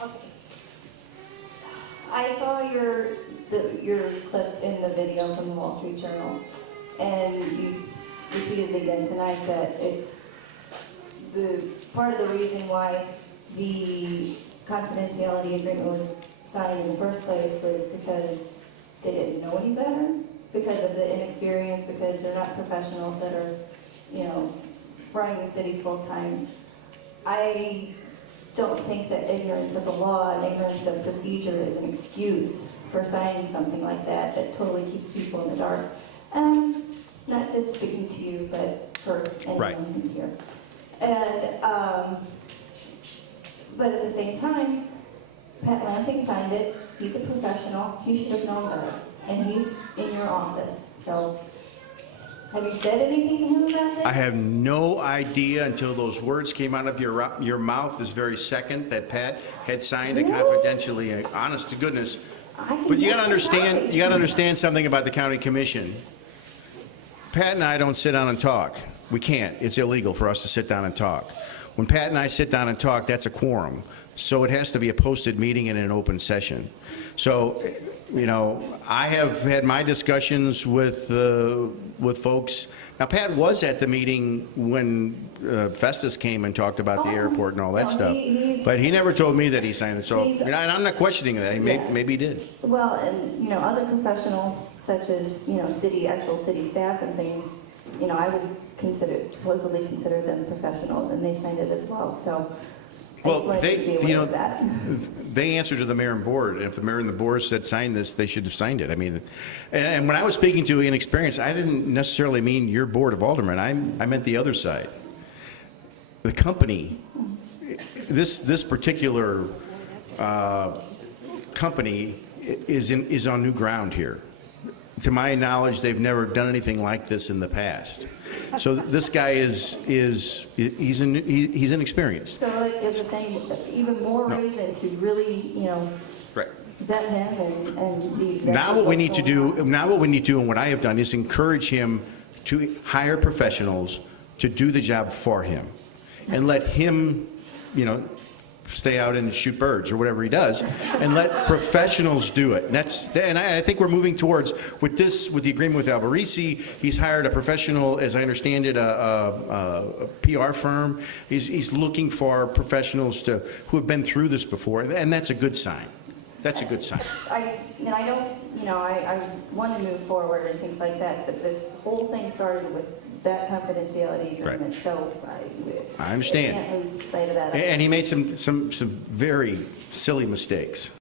Okay. I saw your clip in the video from the Wall Street Journal, and you repeated again tonight that it's the part of the reason why the confidentiality agreement was signed in the first place was because they didn't know any better, because of the inexperience, because they're not professionals that are, running the city full time. I don't think that ignorance of the law and ignorance of procedure is an excuse for signing something like that that totally keeps people in the dark. Not just speaking to you, but for anyone who's here. And, but at the same time, Pat Lamping signed it. He's a professional. He should have known better. And he's in your office. So, have you said anything to him about this? I have no idea until those words came out of your mouth this very second that Pat had signed it confidentially. Honest to goodness. But you got to understand. You got to understand something about the county commission. Pat and I don't sit down and talk. We can't. It's illegal for us to sit down and talk. When Pat and I sit down and talk, that's a quorum. So it has to be a posted meeting and an open session. So, I have had my discussions with folks. Now, Pat was at the meeting when Festus came and talked about the airport and all that stuff. But he never told me that he signed it. So, and I'm not questioning that. Maybe he did. Well, and, other professionals such as, actual city staff and things, I would supposedly consider them professionals, and they signed it as well. So, well, they answer to the mayor and board. And if the mayor and the board said sign this, they should have signed it. I mean, and when I was speaking to inexperience, I didn't necessarily mean your board of aldermen. I meant the other side. The company, this particular company is on new ground here. To my knowledge, they've never done anything like this in the past. So this guy he's inexperienced. So it gives us even more reason to really, vet him and see exactly now what we need to do, and what I have done is encourage him to hire professionals to do the job for him, and let him, stay out and shoot birds or whatever he does, and let professionals do it. And I think we're moving towards with the agreement with Alvarisi. He's hired a professional, as I understand it, a PR firm. He's looking for professionals who have been through this before, and that's a good sign. That's a good sign. I want to move forward and things like that, but this whole thing started with that confidentiality agreement. Right. So I understand. I can't lose sight of that. And he made some very silly mistakes.